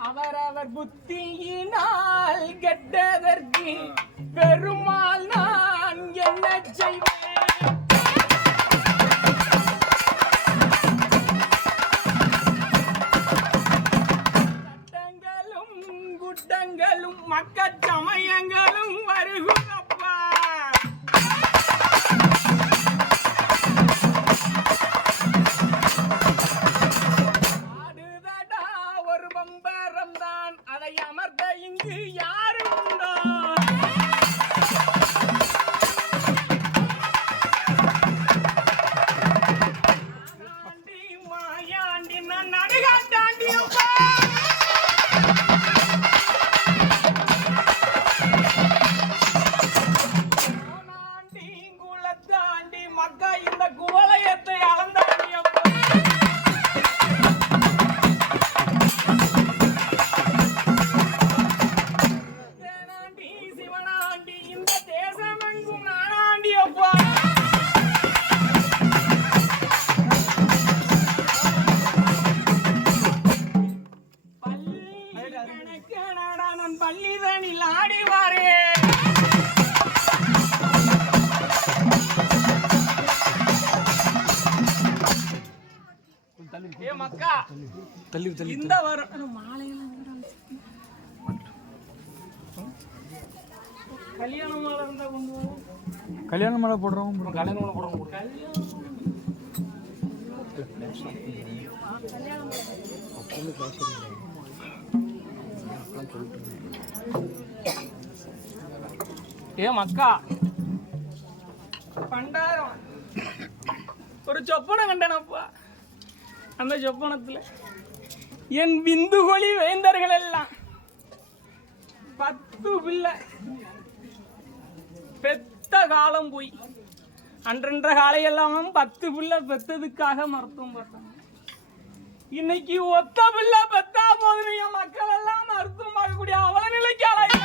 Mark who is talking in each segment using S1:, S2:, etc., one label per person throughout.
S1: அவரவர் புத்தியினால் கெட்டதற்கு பெருமாள் நான் என்ன செய்வேன்? சட்டங்களும் குட்டங்களும் மக்கள் சமயங்களும் வருகுதப்பா மக்கா.
S2: தள்ளி தள்ளி
S1: இந்த வரும். கல்யாண மாலை இருந்தா கொண்டு வரும்
S2: கல்யாண மாலை போடுறவங்க கல்யாண மாலை போடுறவங்க
S1: ஏ மக்கா. பண்டாரம். ஒரு சொப்பனம் கண்டனப்பா. அந்த சொப்பனத்துல என் விந்துகொலி வேந்தர்கள் எல்லாம் பத்து பிள்ளை. பெத்த காலம் போய் அன்றன்ற காலையெல்லாம் பத்து பிள்ளை பெத்ததுக்காக மருத்துவம் பார்த்தாங்க. இன்னைக்கு ஒத்த பிள்ளை பெத்தா போதும் மக்கள் எல்லாம் மருத்துவம் பார்க்கக்கூடிய அவல நிலைக்கு ஆளாயிட்டாங்க.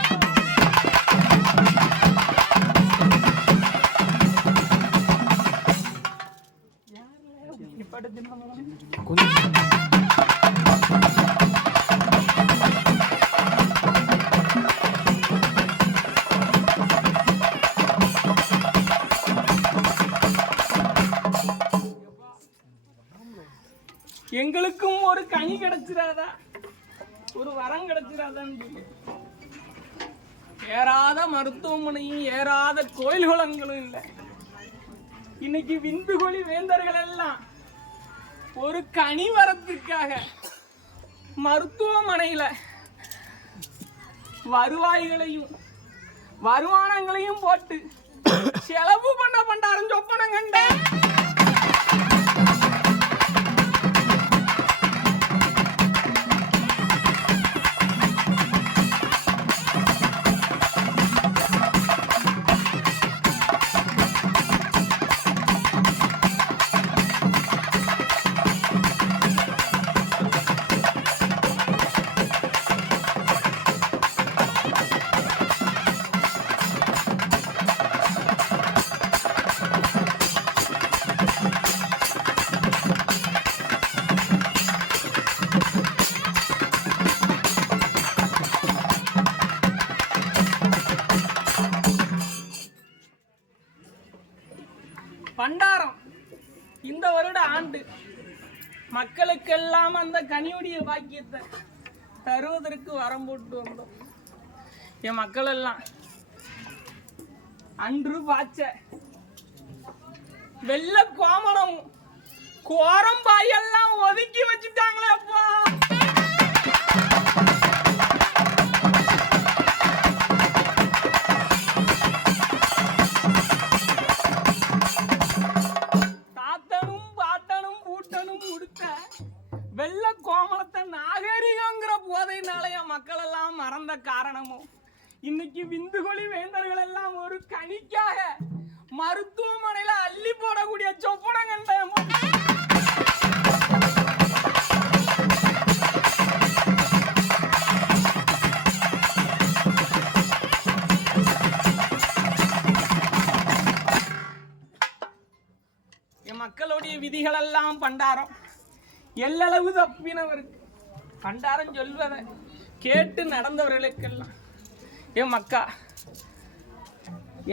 S1: எங்களுக்கும் ஒரு கனி கிடைச்சிடாதா ஒரு வரம் கிடைச்சிராதான்னு சொல்லி. ஏறாத மருத்துவமனையும் ஏறாத கோயில் குளங்களும் இல்லை. இன்னைக்கு விந்துகொலி வேந்தர்கள் எல்லாம் ஒரு கனி வரத்துக்காக மருத்துவமனையில வருவாய்களையும் வருமானங்களையும் போட்டு செலவு பண்ண பண்டாரம் சொப்பனம் கண்டேன். பண்டாரம். இந்த வருட ஆண்டு மக்களுக்கெல்லாம் அந்த கனியுடைய பாக்கியத்தை தருவதற்கு வரம் போட்டு வந்தோம். என் மக்கள் எல்லாம் அன்று பாய்ச்ச வெள்ள கோமணம் கோரம் பாயல் இன்னைக்கு விந்துகொலி வேந்தர்கள் எல்லாம் ஒரு கனிக்காக மருத்துவமனையில அள்ளி போடக்கூடிய சொப்பனம் கண்டேன் என் மக்களுடைய விதிகளெல்லாம் பண்டாரம். எல்லளவு தப்பினவருக்கு பண்டாரம் சொல்வதை கேட்டு நடந்தவர்களுக்கெல்லாம் ஏன் மக்கா.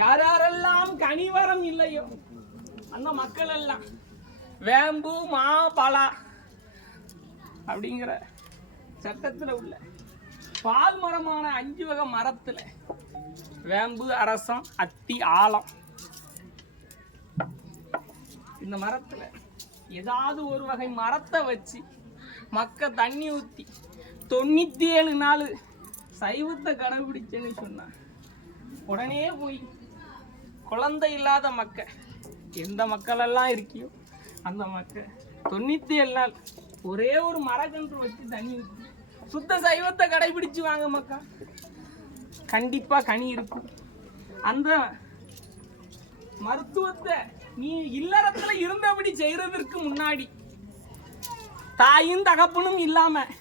S1: யாரெல்லாம் கனிவரம் இல்லையோ அந்த மக்கள் எல்லாம் வேம்பு மா பலா அப்படிங்கிற சட்டத்தில் உள்ள பால் மரமான அஞ்சு வகை மரத்தில் வேம்பு அரசம் அத்தி ஆலம். இந்த மரத்தில் ஏதாவது ஒரு வகை மரத்தை வச்சு மக்க தண்ணி ஊற்றி தொண்ணூற்றி ஏழு நாள் சைவத்தை கடைபிடிச்சேன்னு சொன்னான் உடனே போய் குழந்தை இல்லாத மக்க. எந்த மக்களெல்லாம் இருக்கியோ அந்த மக்க. தொண்ணூற்றி ஏழு நாள் ஒரே ஒரு மரக்கன்று வச்சு தண்ணி சுத்த சைவத்தை கடைபிடிச்சு வாங்க மக்கா. கண்டிப்பாக கனி இருக்கும். அந்த மருத்துவத்தை நீ இல்லறத்தில் இருந்தபடி செய்கிறதற்கு முன்னாடி தாயும் தகப்பனும் இல்லாமல்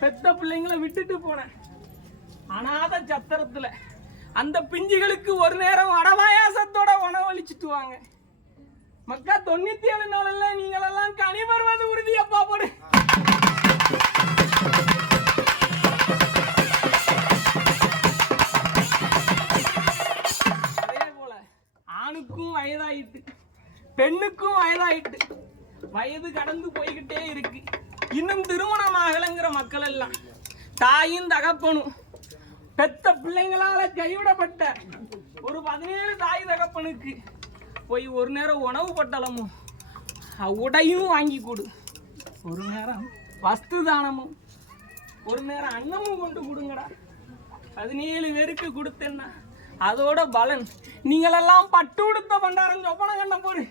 S1: பெத்த பிள்ளைங்களை விட்டுட்டு போனேன். அனாத சத்திரத்தில். அந்த பிஞ்சுகளுக்கு ஒரு நேரம் அடவாயாசத்தோட உணவளிச்சுட்டு வாங்க மக்கா தொண்ணூத்தி ஏழு நாளில் நீங்களெல்லாம் கனி வருவது உறுதியப்பா போடு. அதே போல ஆணுக்கும் வயதாயிட்டு பெண்ணுக்கும் வயதாயிட்டு வயது கடந்து போய்கிட்டே இருக்கு. இன்னும் திருமணம் ஆகலைங்கிற மக்கள் எல்லாம் தாயும் தகப்பனும் பெத்த பிள்ளைங்களால கைவிடப்பட்ட ஒரு பதினேழு தாய் தகப்பனுக்கு போய் ஒரு நேரம் உணவு பட்டலமும் உடையும் வாங்கி கொடு. ஒரு நேரம் வஸ்து தானமும் ஒரு நேரம் அன்னமும் கொண்டு கொடுங்கடா. பதினேழு பேருக்கு கொடுத்தேன்னா அதோட பலன். நீங்களெல்லாம் பட்டு உடுத்த பண்டாரம் சொப்பனம் கண்ண போடு.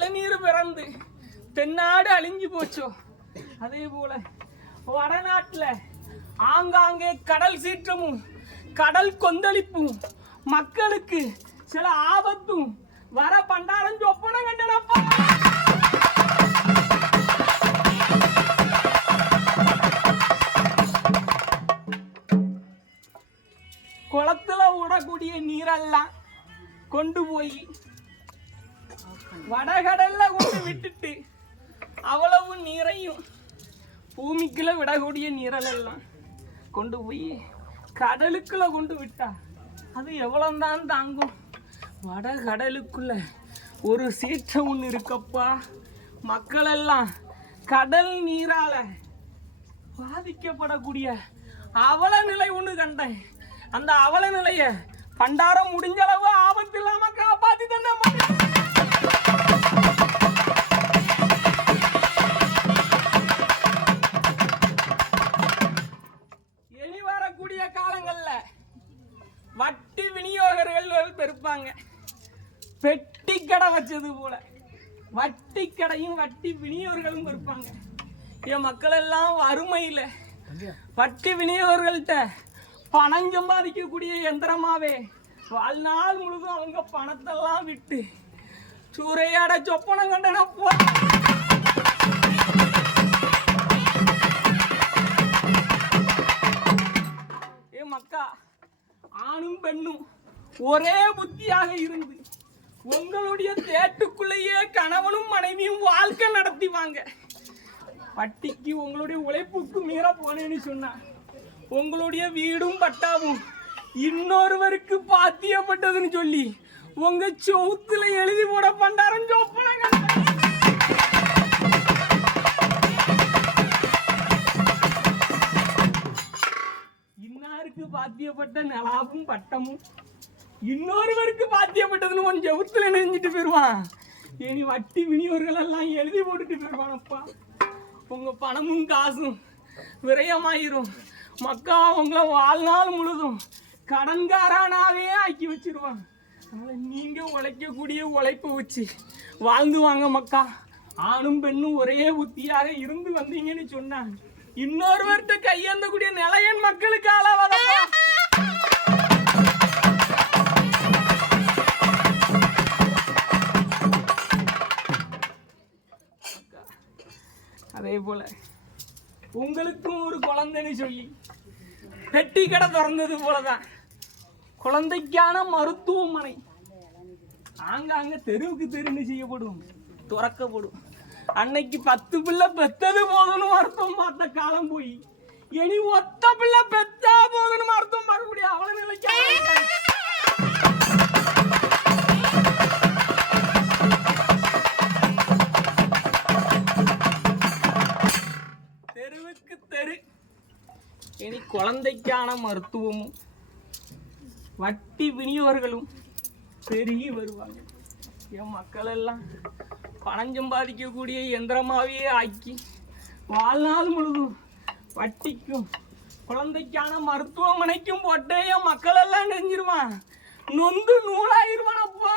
S1: எப்படி நீர் பிறந்து தென்னாடு அழிஞ்சு போச்சோ. அதே போல வடநாட்டில் ஆங்காங்கே கடல் சீற்றமும் கடல் கொந்தளிப்பும் மக்களுக்கு சில ஆபத்தும் வர பண்டாரம் சொப்பனம் கண்டனப்பா. குளத்துல விடக்கூடிய நீரெல்லாம் கொண்டு போய் வடகடல்ல கொண்டு விட்டுட்டு அவ்வளவு நீரையும் பூமிக்குள்ள விடக்கூடிய நீரல் எல்லாம் கொண்டு போய் கடலுக்குள்ள கொண்டு விட்டா அது எவ்வளோந்தான் தாங்கும்? வடகடலுக்குள்ள ஒரு சீற்றம் ஒன்று இருக்கப்பா. மக்களெல்லாம் கடல் நீரால பாதிக்கப்படக்கூடிய அவல நிலை ஒன்று கண்டேன். அந்த அவல நிலைய பண்டாரம் முடிஞ்சளவு வச்சது போல. வட்டி கடையும் வட்டி விநியோகர்களும் இருப்பாங்க. என் மக்கள் எல்லாம் வறுமையில வட்டி விநியோகர்கள்ட்ட பணம் சம்பாதிக்கக்கூடிய எந்திரமாவே வாழ்நாள் முழுதும் அவங்க பணத்தெல்லாம் விட்டு சூறையாட சொப்பனம் கண்டனப்பா ஏ மக்கா ஆணும் பெண்ணும் ஒரே புத்தியாக இருந்து உங்களுடைய தேட்டுக்குள்ளேயே கணவனும் மனைவியும் வாழ்க்கை நடத்திவாங்க வட்டிக்கு உங்களுடைய உழைப்புக்கு மீற போனேன்னு சொன்னா உங்களுடைய வீடும் பட்டாவும் இன்னொருவருக்கு பாத்தியப்பட்டதுன்னு சொல்லி உங்க சவுத்துல எழுதி போட பண்டாரம் சொப்பனங்க இன்னாருக்கு பாத்தியப்பட்ட நிலாவும் பட்டமும் இன்னொருவருக்கு பாத்தியப்பட்டதுன்னு உன் ஜவுத்துல நெஞ்சிட்டு போயிருவான். இனி வட்டி வினியோர்கள் எல்லாம் எழுதி போட்டுட்டு போயிருவானப்பா. உங்க பணமும் காசும் விரயமாயிரும். மக்கா உங்களை வாழ்நாள் முழுதும் கடன்காரனாவே ஆக்கி வச்சிருவான். அதனால நீங்க உழைக்கக்கூடிய உழைப்பை வச்சு வாழ்ந்து வாங்க மக்கா. ஆணும் பெண்ணும் ஒரே புத்தியாக இருந்து வந்தீங்கன்னு சொன்னாங்க. இன்னொருவர்கிட்ட கையேந்தக்கூடிய நிலையன் மக்களுக்கு அதே போல. உங்களுக்கும் ஒரு குழந்தைன்னு சொல்லி பெட்டி கடை திறந்தது போலதான். குழந்தைக்கான மருத்துவமனை. ஆங்காங்க தெருவுக்கு தெருன்னு செய்யப்படும். துறக்கப்படும். அன்னைக்கு பத்து பிள்ளை பெத்தது போதும்னு அர்த்தம் பார்த்த காலம் போய். இனி ஒத்த பிள்ளை பெத்தா போதும்னு அர்த்தம் பார்க்க முடியாது. அவ்வளவு நிலைக்கு குழந்தைக்கான மருத்துவமும் வட்டி விநியோகர்களும் பெருகி வருவாங்க. என் மக்கள் எல்லாம் பணம் சம்பாதிக்கக்கூடிய எந்திரமாவே ஆக்கி வாழ்நாள் முழுதும் வட்டிக்கும் குழந்தைக்கான மருத்துவமனைக்கும் போட்டு என் மக்கள் எல்லாம் நெஞ்சிருவான் நொந்து நூலாயிருவான் அப்பா